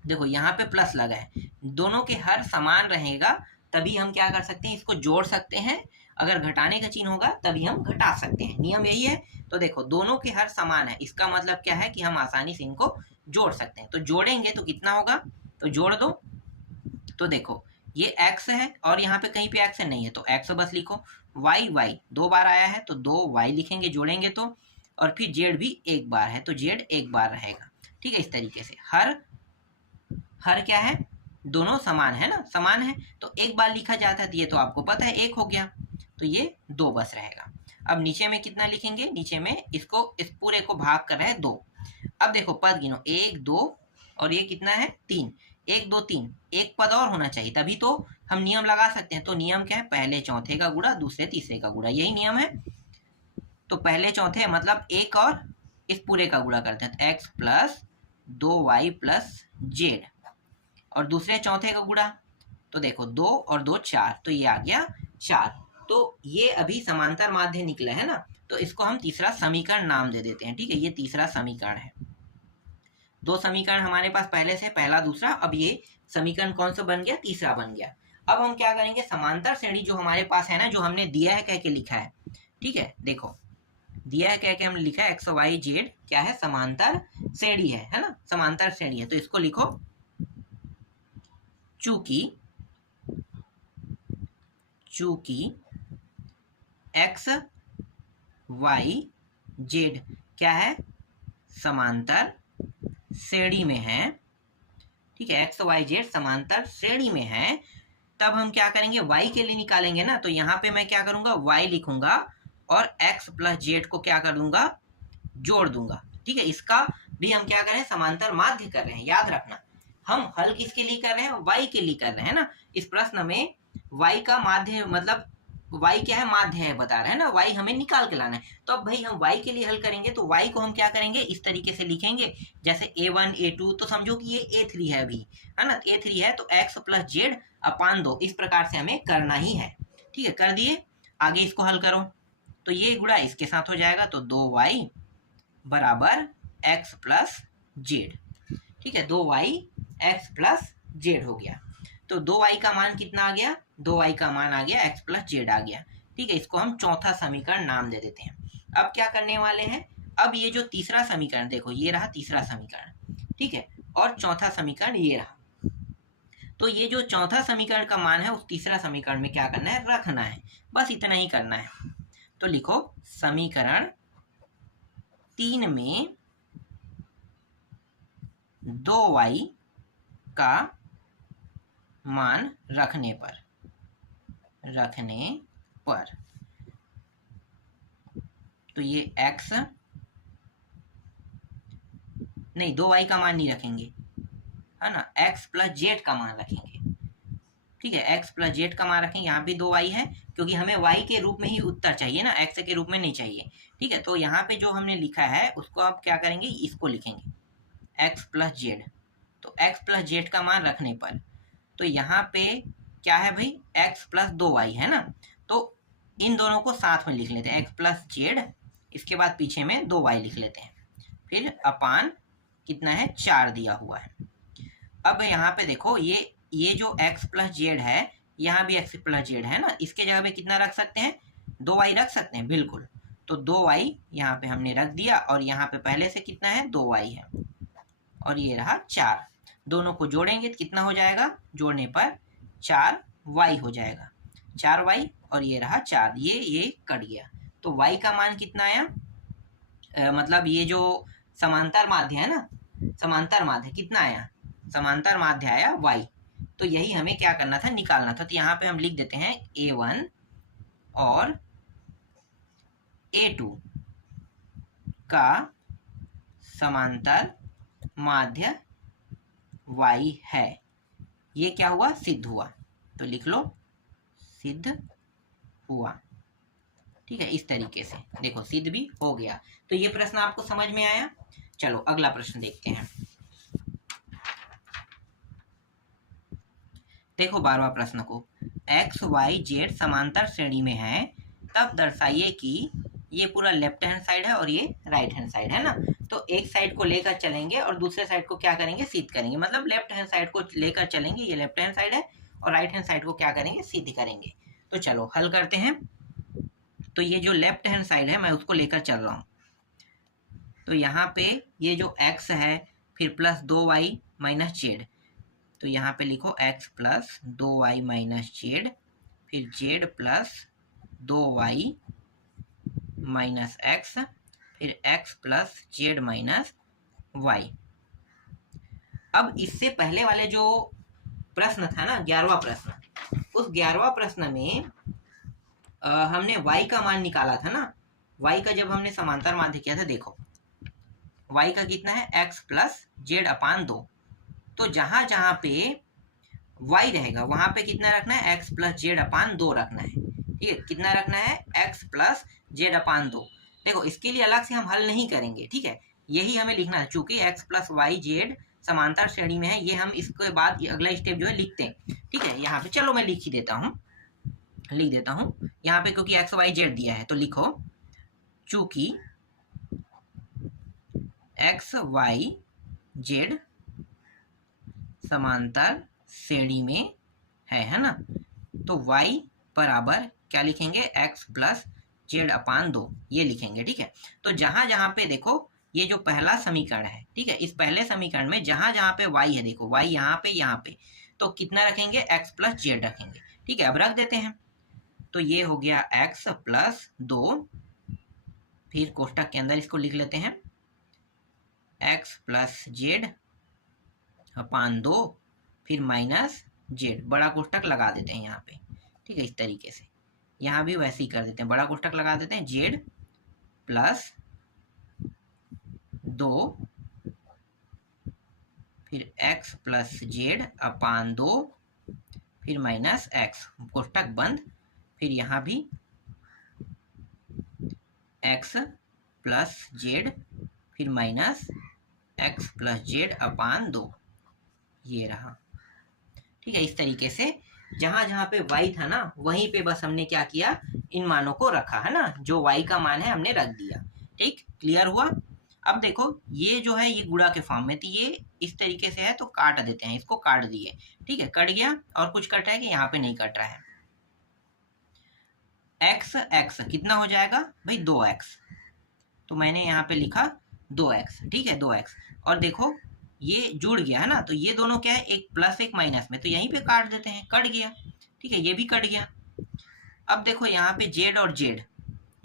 देखो यहाँ पे प्लस लगा है, दोनों के हर समान रहेगा तभी हम क्या कर सकते हैं, इसको जोड़ सकते हैं। अगर घटाने का चिन्ह होगा तभी हम घटा सकते हैं, नियम यही है। तो देखो दोनों के हर समान है, इसका मतलब क्या है कि हम आसानी से इनको जोड़ सकते हैं। तो जोड़ेंगे तो कितना होगा, तो जोड़ दो। तो देखो ये x है, और यहाँ पे कहीं पे x नहीं है, तो x बस लिखो। y 2 बार आया है, तो 2y लिखेंगे जोड़ेंगे तो, और फिर z भी 1 बार है, तो z 1 बार रहेगा। ठीक है, इस तरीके से हर क्या है, दोनों समान है ना, समान है, तो 1 बार लिखा जाता है, तो ये तो आपको पता है 1 हो गया, तो ये 2 बस रहेगा। अब नीचे में कितना लिखेंगे, नीचे में इसको इस पूरे को भाग कर रहे हैं 2। अब देखो पद गिनो, 1 2, और ये कितना है 3, 1 2 3, एक पद और होना चाहिए तभी तो हम नियम लगा सकते हैं। तो नियम क्या है, पहले चौथे का गुणा दूसरे तीसरे का गुणा, यही नियम है। तो पहले चौथे मतलब 1 और इस पूरे का गुणा करते हैं, तो x plus 2y plus Z, और दूसरे चौथे का गुणा, तो देखो 2 और 2 4, तो ये आ गया 4। तो ये अभी समांतर माध्य निकला है ना, तो इसको हम तीसरा समीकरण नाम दे देते हैं। ठीक है, ये तीसरा समीकरण है। 2 समीकरण हमारे पास पहले से, पहला दूसरा, अब ये समीकरण कौन सा बन गया, तीसरा बन गया। अब हम क्या करेंगे, समांतर श्रेणी जो हमारे पास है ना, जो हमने दिया है कह के लिखा है, ठीक है, देखो दिया है क्या, क्या हमने लिखा है एक्स वाई जेड क्या है, समांतर श्रेणी है ना, समांतर श्रेणी है। तो इसको लिखो चूंकि एक्स वाई जेड क्या है, समांतर श्रेणी में है, ठीक है, एक्स वाई जेड समांतर श्रेणी में है, तब हम क्या करेंगे, y के लिए निकालेंगे ना। तो यहाँ पे मैं क्या करूंगा, y लिखूंगा और x प्लस जेड को क्या कर दूंगा, जोड़ दूंगा, ठीक है। इसका भी हम क्या कर रहे हैं, समांतर माध्य कर रहे हैं, याद रखना। हम हल किसके लिए कर रहे हैं, y के लिए कर रहे हैं ना। इस प्रश्न में y का माध्य मतलब y क्या है, माध्य है बता रहे हैं ना, y हमें निकाल के लाना है। तो अब भाई हम y के लिए हल करेंगे तो y को हम क्या करेंगे, इस तरीके से लिखेंगे जैसे a1 a2, तो समझो कि ये a3 है अभी, है ना, a3 है तो x प्लस जेड अपान 2, इस प्रकार से हमें करना ही है, ठीक है। कर दिए, आगे इसको हल करो तो ये गुणा इसके साथ हो जाएगा, तो 2y बराबर x प्लस जेड, ठीक है, 2y x प्लस जेड हो गया। तो 2y का मान कितना आ गया, 2y का मान आ गया x प्लस जेड आ गया, ठीक है। इसको हम चौथा समीकरण नाम दे देते हैं। अब क्या करने वाले हैं, अब ये जो तीसरा समीकरण देखो, ये रहा तीसरा समीकरण, ठीक है, और चौथा समीकरण ये रहा। तो ये जो चौथा समीकरण का मान है उस तीसरा समीकरण में क्या करना है, रखना है, बस इतना ही करना है। तो लिखो समीकरण 3 में 2y का मान रखने पर तो ये x नहीं, 2y का मान नहीं रखेंगे, है ना, x प्लस जेड का मान रखेंगे, ठीक है, x प्लस जेड का मान रखेंगे। यहाँ भी 2y है क्योंकि हमें y के रूप में ही उत्तर चाहिए ना, x के रूप में नहीं चाहिए, ठीक है। तो यहाँ पे जो हमने लिखा है उसको आप क्या करेंगे, इसको लिखेंगे x प्लस जेड। तो x प्लस जेड का मान रखने पर तो यहाँ पे क्या है भाई, x प्लस 2y है ना, तो इन दोनों को साथ में लिख लेते हैं, x प्लस जेड, इसके बाद पीछे में 2y लिख लेते हैं, फिर अपान कितना है, 4 दिया हुआ है। अब यहाँ पे देखो ये जो x प्लस जेड है, यहाँ भी x प्लस जेड है ना, इसके जगह पे कितना रख सकते हैं, 2y रख सकते हैं, बिल्कुल। तो 2y यहाँ पे हमने रख दिया और यहाँ पे पहले से कितना है, 2y है और ये रहा 4, दोनों को जोड़ेंगे तो कितना हो जाएगा, जोड़ने पर 4y हो जाएगा, 4y और ये रहा 4, ये कट गया। तो y का मान कितना आया, मतलब ये जो समांतर माध्य है ना, समांतर माध्य कितना आया, समांतर माध्य आया y। तो यही हमें क्या करना था, निकालना था। तो यहाँ पे हम लिख देते हैं a1 और a2 का समांतर माध्य y है, ये क्या हुआ, सिद्ध हुआ। तो लिख लो सिद्ध हुआ, ठीक है, इस तरीके से देखो सिद्ध भी हो गया। तो ये प्रश्न आपको समझ में आया। चलो अगला प्रश्न देखते हैं। देखो 12वां प्रश्न को, एक्स वाई जेड समांतर श्रेणी में है, तब दर्शाइए कि ये पूरा लेफ्ट हैंड साइड है और ये राइट हैंड साइड है ना। तो एक साइड को लेकर चलेंगे और दूसरे साइड को क्या करेंगे, सिद्ध करेंगे, मतलब लेफ्ट हैंड साइड को लेकर चलेंगे, ये लेफ्ट हैंड साइड है, और राइट हैंड साइड को क्या करेंगे, सिद्ध करेंगे। तो चलो हल करते हैं। तो ये जो लेफ्ट हैंड साइड है मैं उसको लेकर चल रहा हूँ। तो यहाँ पे ये जो x है, फिर प्लस 2y माइनस जेड, तो यहाँ पे लिखो x plus 2y minus z, फिर z plus 2y minus x, फिर x plus z minus y. अब इससे पहले वाले जो प्रश्न था ना, 11वां प्रश्न, उस 11वां प्रश्न में हमने y का मान निकाला था ना। y का जब हमने समांतर माध्य किया था, देखो y का कितना है, x प्लस जेड अपान 2। तो जहां जहां पे y रहेगा वहां पे कितना रखना है, x प्लस जेड अपान 2 रखना है, ठीक है। कितना रखना है, x प्लस जेड अपान 2। देखो इसके लिए अलग से हम हल नहीं करेंगे, ठीक है, यही हमें लिखना है। चूंकि x प्लस वाई जेड समांतर श्रेणी में है, ये हम इसके बाद अगला स्टेप जो है लिखते हैं, ठीक है। यहाँ पे चलो मैं लिख देता हूँ यहाँ पे, क्योंकि एक्स वाई जेड दिया है। तो लिखो चूंकि एक्स वाई जेड समांतर श्रेणी में है ना, तो y बराबर क्या लिखेंगे, x प्लस जेड अपान 2 ये लिखेंगे। ठीक है, तो जहां जहां पे देखो ये जो पहला समीकरण है, ठीक है, इस पहले समीकरण में जहां जहां पे y है, देखो y यहाँ पे, तो कितना रखेंगे, x प्लस जेड रखेंगे। ठीक है, अब रख देते हैं, तो ये हो गया x प्लस 2, फिर कोष्टक के अंदर इसको लिख लेते हैं x प्लस जेड अपान 2, फिर माइनस जेड, बड़ा कोष्टक लगा देते हैं यहाँ पे। ठीक है, इस तरीके से यहाँ भी वैसे ही कर देते हैं, बड़ा कोष्टक लगा देते हैं, जेड प्लस 2 फिर x प्लस जेड अपान 2 फिर माइनस x, कोष्टक बंद, फिर यहाँ भी x प्लस जेड फिर minus x plus z upon 2, ये रहा। ठीक है, इस तरीके से जहां जहां पे y था ना वहीं पे बस हमने क्या किया, इन मानों को रखा है ना, जो y का मान है हमने रख दिया। ठीक, क्लियर हुआ। अब देखो ये जो है ये गुणा के फॉर्म में थी, ये इस तरीके से है तो काट देते हैं, इसको काट दिए। ठीक है, कट गया, और कुछ कट रहा है कि यहाँ पे नहीं कट रहा है। x x कितना हो जाएगा भाई, 2x, तो मैंने यहाँ पे लिखा 2x। ठीक है, 2x, और देखो ये जुड़ गया है ना, तो ये दोनों क्या है, एक प्लस एक माइनस में, तो यहीं पे काट देते हैं, कट गया। ठीक है, ये भी कट गया। अब देखो यहाँ पे जेड और जेड,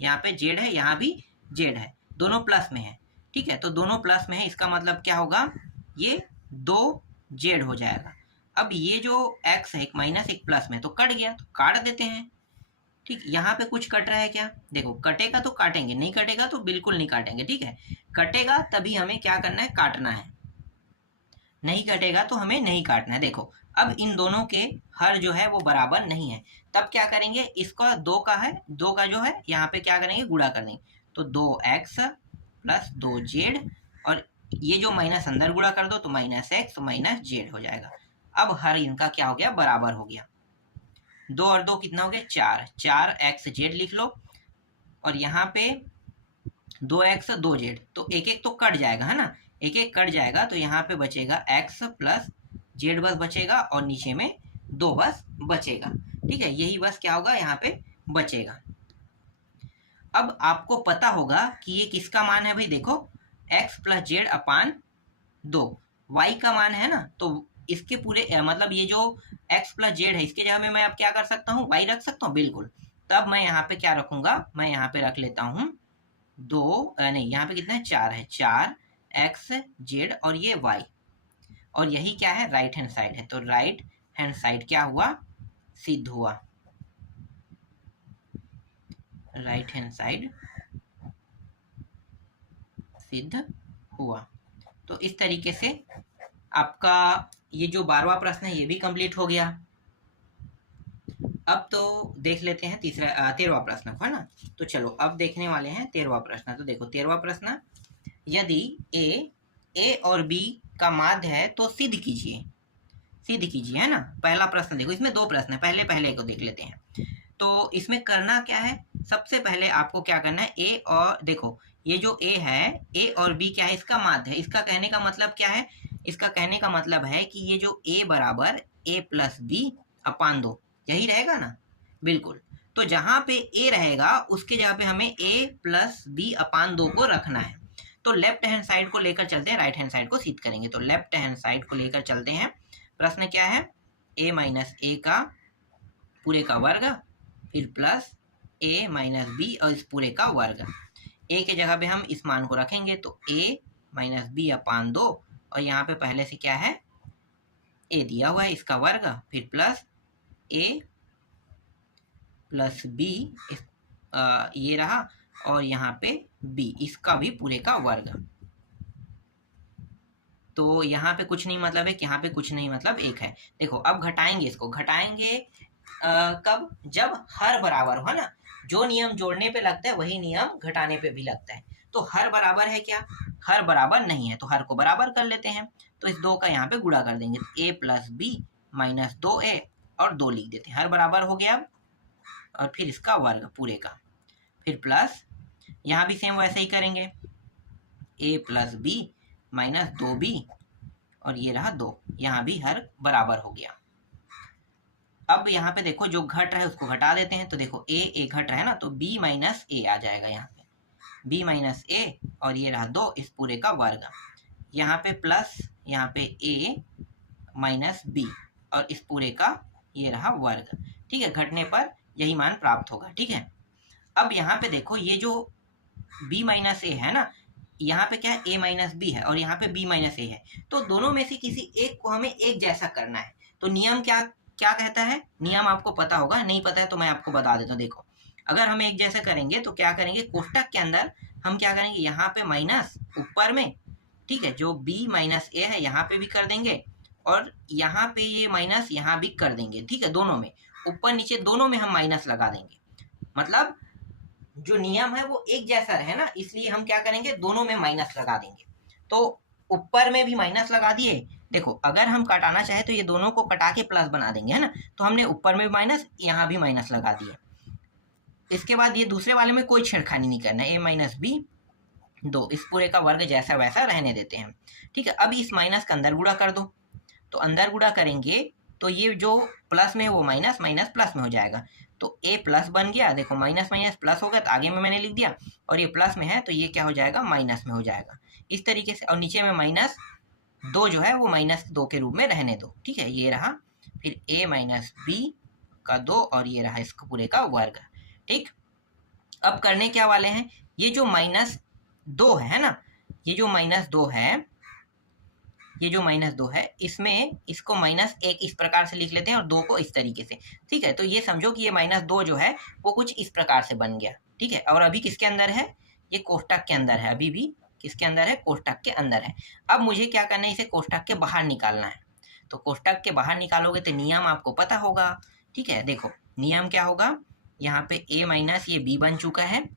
यहाँ पे जेड है, यहाँ भी जेड है, दोनों प्लस में है। ठीक है, तो दोनों प्लस में है, इसका मतलब क्या होगा, ये 2 जेड हो जाएगा। अब ये जो x है, एक माइनस एक प्लस में, तो कट गया, तो काट देते हैं। ठीक, यहाँ पे कुछ कट रहा है क्या, देखो कटेगा तो काटेंगे, नहीं कटेगा तो बिल्कुल नहीं काटेंगे। ठीक है, कटेगा तभी हमें क्या करना है, काटना है, नहीं कटेगा तो हमें नहीं काटना है। देखो अब इन दोनों के हर जो है वो बराबर नहीं है, तब क्या करेंगे, इसका 2 का है, 2 का जो है यहाँ पे क्या करेंगे, गुणा कर देंगे, तो 2x प्लस 2z, और ये जो माइनस अंदर गुणा कर दो तो माइनस x माइनस जेड हो जाएगा। अब हर इनका क्या हो गया, बराबर हो गया। 2 और 2 कितना हो गया, 4, 4xz लिख लो, और यहाँ पे 2x 2z, तो एक एक तो कट जाएगा है ना, एक एक कट जाएगा, तो यहाँ पे बचेगा x प्लस जेड बस बचेगा, और नीचे में 2 बस बचेगा। ठीक है, यही बस क्या होगा, यहाँ पे बचेगा। अब आपको पता होगा कि ये किसका मान है भाई, देखो x plus z upon 2 y का मान है ना, तो इसके पूरे मतलब ये जो x प्लस जेड है, इसके जगह में मैं अब क्या कर सकता हूँ, y रख सकता हूँ, बिल्कुल। तब मैं यहाँ पे क्या रखूंगा, मैं यहाँ पे रख लेता हूँ 2, नहीं यहाँ पे कितना है, 4 है, 4x जेड और ये y, और यही क्या है, राइट हैंड साइड है, तो राइट हैंड साइड क्या हुआ, सिद्ध हुआ, राइट हैंड साइड सिद्ध हुआ। तो इस तरीके से आपका ये जो 12वां प्रश्न है ये भी कंप्लीट हो गया। अब तो देख लेते हैं 13वां प्रश्न को, है ना। तो चलो अब देखने वाले हैं 13वां प्रश्न। तो देखो 13वां प्रश्न, यदि a और b का माध्य है तो सिद्ध कीजिए, सिद्ध कीजिए, है ना। पहला प्रश्न देखो, इसमें 2 प्रश्न है, पहले को देख लेते हैं। तो इसमें करना क्या है, सबसे पहले आपको क्या करना है, a और देखो ये जो a है, a और b क्या है, इसका माध्य है। इसका कहने का मतलब क्या है, इसका कहने का मतलब है कि ये जो a बराबर a प्लस बी अपान 2, यही रहेगा ना, बिल्कुल। तो जहां पे a रहेगा उसके जगह पे हमें a प्लस बी अपान 2 को रखना है। तो लेफ्ट हैंड साइड को लेकर चलते हैं, राइट हैंड साइड को सिद्ध करेंगे। तो लेफ्ट हैंड साइड को लेकर चलते हैं। प्रश्न क्या है, a माइनस ए का पूरे का वर्ग, फिर प्लस a माइनस बी और इस पूरे का वर्ग। a के जगह पे हम इस मान को रखेंगे, तो a माइनस बी अपान 2, और यहाँ पे पहले से क्या है, a दिया हुआ है, इसका वर्ग, फिर प्लस a प्लस बी, ये रहा, और यहाँ पे b, इसका भी पूरे का वर्ग। तो यहाँ पे कुछ नहीं मतलब है कि यहाँ पे कुछ नहीं मतलब 1 है। देखो अब घटाएंगे, इसको घटाएंगे कब, जब हर बराबर हो ना। जो नियम जोड़ने पे लगता है वही नियम घटाने पे भी लगता है। तो हर बराबर है क्या, हर बराबर नहीं है, तो हर को बराबर कर लेते हैं। तो इस 2 का यहाँ पे गुणा कर देंगे, a plus B minus 2a, और 2 लिख देते हैं, हर बराबर हो गया, और फिर इसका वर्ग पूरे का, फिर प्लस यहाँ भी सेम वैसे ही करेंगे, a plus B minus 2b, और ये रहा 2, यहाँ भी हर बराबर हो गया। अब यहाँ पे देखो जो घट रहा है उसको घटा देते हैं, तो देखो ए घट रहा है ना, तो b माइनस ए आ जाएगा यहाँ पे, b माइनस ए, और ये रहा 2 इस पूरे का वर्ग, यहाँ पे प्लस यहाँ पे a माइनस बी और इस पूरे का ये रहा वर्ग। ठीक है, घटने पर यही मान प्राप्त होगा। ठीक है, अब यहाँ पे देखो ये जो b माइनस ए है ना, यहाँ पे क्या है a माइनस बी है और यहाँ पे b माइनस ए है, तो दोनों में से किसी एक को हमें एक जैसा करना है। तो नियम क्या क्या कहता है, नियम आपको पता होगा, नहीं पता है तो मैं आपको बता देता हूँ। देखो अगर हम एक जैसा करेंगे तो क्या करेंगे, कोष्टक के अंदर हम क्या करेंगे, यहाँ पे माइनस ऊपर में, ठीक है, जो b माइनस ए है यहाँ पे भी कर देंगे और यहाँ पे ये माइनस यहाँ भी कर देंगे। ठीक है, दोनों में ऊपर नीचे दोनों में हम माइनस लगा देंगे, मतलब जो नियम है वो एक जैसा रहे ना, इसलिए हम क्या करेंगे, दोनों में माइनस लगा देंगे। तो ऊपर में भी माइनस लगा दिए, देखो अगर हम कटाना चाहे तो ये दोनों को कटा के प्लस बना देंगे, है ना, तो हमने ऊपर में भी माइनस यहाँ भी माइनस लगा दिए। इसके बाद ये दूसरे वाले में कोई छेड़खानी नहीं करना, a माइनस बी 2 इस पूरे का वर्ग जैसा वैसा रहने देते हैं। ठीक है, अब इस माइनस का अंदर गुणा कर दो, तो अंदर गुणा करेंगे तो ये जो प्लस में है वो माइनस माइनस प्लस में हो जाएगा, तो a प्लस बन गया, देखो माइनस माइनस प्लस हो गया तो आगे में मैंने लिख दिया, और ये प्लस में है तो ये क्या हो जाएगा, माइनस में हो जाएगा इस तरीके से, और नीचे में माइनस 2 जो है वो माइनस 2 के रूप में रहने दो। ठीक है, ये रहा फिर a माइनस बी का 2 और ये रहा इसका पूरे का वर्ग। ठीक, अब करने क्या वाले हैं, ये जो माइनस 2 है ना, ये जो माइनस 2 है, ये जो माइनस 2 है इसमें इसको माइनस 1 इस प्रकार से लिख लेते हैं और 2 को इस तरीके से। ठीक है, तो ये समझो कि ये माइनस 2 जो है वो कुछ इस प्रकार से बन गया। ठीक है, और अभी किसके अंदर है, ये कोष्टक के अंदर है, अभी भी किसके अंदर है, कोष्टक के अंदर है। अब मुझे क्या करना है, इसे कोष्टक के बाहर निकालना है, तो कोष्टक के बाहर निकालोगे तो नियम आपको पता होगा। ठीक है, देखो नियम क्या होगा, यहाँ पे a माइनस ये b बन चुका है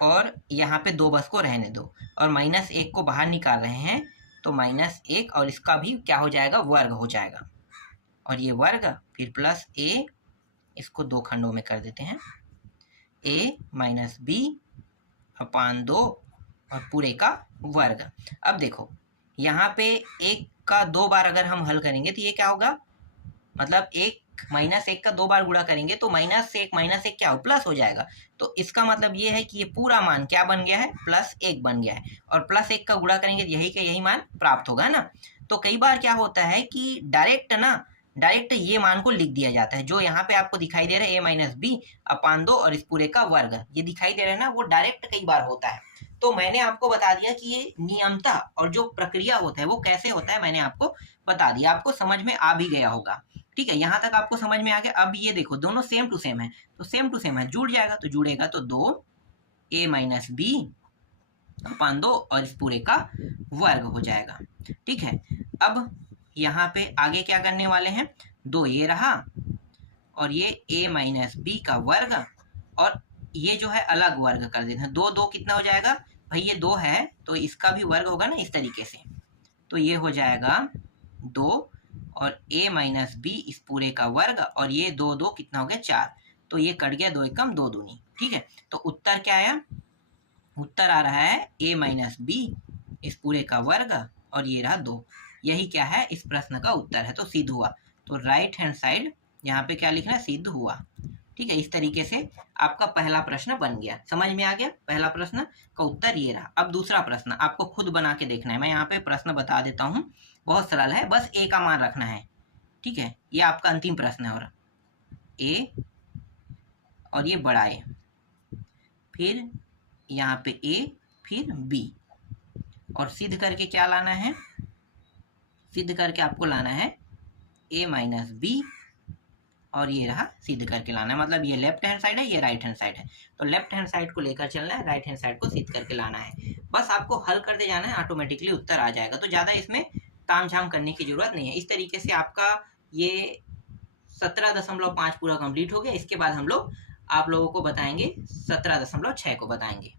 और यहाँ पे 2 बस को रहने दो, और माइनस 1 को बाहर निकाल रहे हैं तो माइनस 1 और इसका भी क्या हो जाएगा, वर्ग हो जाएगा, और ये वर्ग फिर प्लस a, इसको 2 खंडों में कर देते हैं, a माइनस बी अपान 2 और पूरे का वर्ग। अब देखो यहाँ पे 1 का 2 बार अगर हम हल करेंगे तो ये क्या होगा, मतलब 1 माइनस 1 का 2 बार गुणा करेंगे तो माइनस 1 क्या हो, प्लस हो जाएगा। तो इसका मतलब ये है कि ये पूरा मान क्या बन गया है, प्लस 1 बन गया है, और प्लस 1 का गुणा करेंगे तो यही का यही मान प्राप्त होगा ना। तो कई बार क्या होता है कि डायरेक्ट ये मान को लिख दिया जाता है, जो यहाँ पे आपको दिखाई दे रहा है a माइनस बी अपान 2 और इस पूरे का वर्ग, ये दिखाई दे रहा है ना, वो डायरेक्ट कई बार होता है। तो मैंने आपको बता दिया कि ये नियमता और जो प्रक्रिया होता है वो कैसे होता है, मैंने आपको बता दिया, आपको समझ में आ भी गया होगा। ठीक है, यहाँ तक आपको समझ में आ गया। अब ये देखो दोनों सेम टू सेम है, तो सेम टू सेम है, जुड़ जाएगा, तो जुड़ेगा तो 2 a माइनस बी अपान 2 और इस पूरे का वर्ग हो जाएगा। ठीक है, अब यहाँ पे आगे क्या करने वाले हैं, 2 ये रहा और ये a माइनस बी का वर्ग, और ये जो है अलग वर्ग कर देते हैं, 2 2 कितना हो जाएगा भाई, ये 2 है तो इसका भी वर्ग होगा ना इस तरीके से, तो ये हो जाएगा 2 और a माइनस बी इस पूरे का वर्ग, और ये 2 2 कितना हो गया 4, तो ये कट गया 2 एकम 2 दूनी। ठीक है, तो उत्तर क्या आया, उत्तर आ रहा है a माइनस बी इस पूरे का वर्ग और ये रहा 2, यही क्या है इस प्रश्न का उत्तर है, तो सिद्ध हुआ। तो राइट हैंड साइड यहाँ पे क्या लिखना है, सिद्ध हुआ। ठीक है, इस तरीके से आपका पहला प्रश्न बन गया, समझ में आ गया, पहला प्रश्न का उत्तर ये रहा। अब दूसरा प्रश्न आपको खुद बना के देखना है, मैं यहाँ पे प्रश्न बता देता हूँ, बहुत सरल है, बस a का मान रखना है। ठीक है, ये आपका अंतिम प्रश्न है, और a और ये बड़ा a, फिर यहाँ पे a फिर b, और सिद्ध करके क्या लाना है, सिद्ध करके आपको लाना है a माइनस बी, और ये रहा सिद्ध करके लाना है, मतलब ये लेफ्ट हैंड साइड है, ये राइट हैंड साइड है, तो लेफ्ट हैंड साइड को लेकर चलना है, राइट हैंड साइड को सिद्ध करके लाना है। बस आपको हल करते जाना है, ऑटोमेटिकली उत्तर आ जाएगा, तो ज़्यादा इसमें तामझाम करने की जरूरत नहीं है। इस तरीके से आपका ये 17.5 पूरा कंप्लीट हो गया। इसके बाद हम लोग आप लोगों को बताएंगे 17.6 को बताएंगे।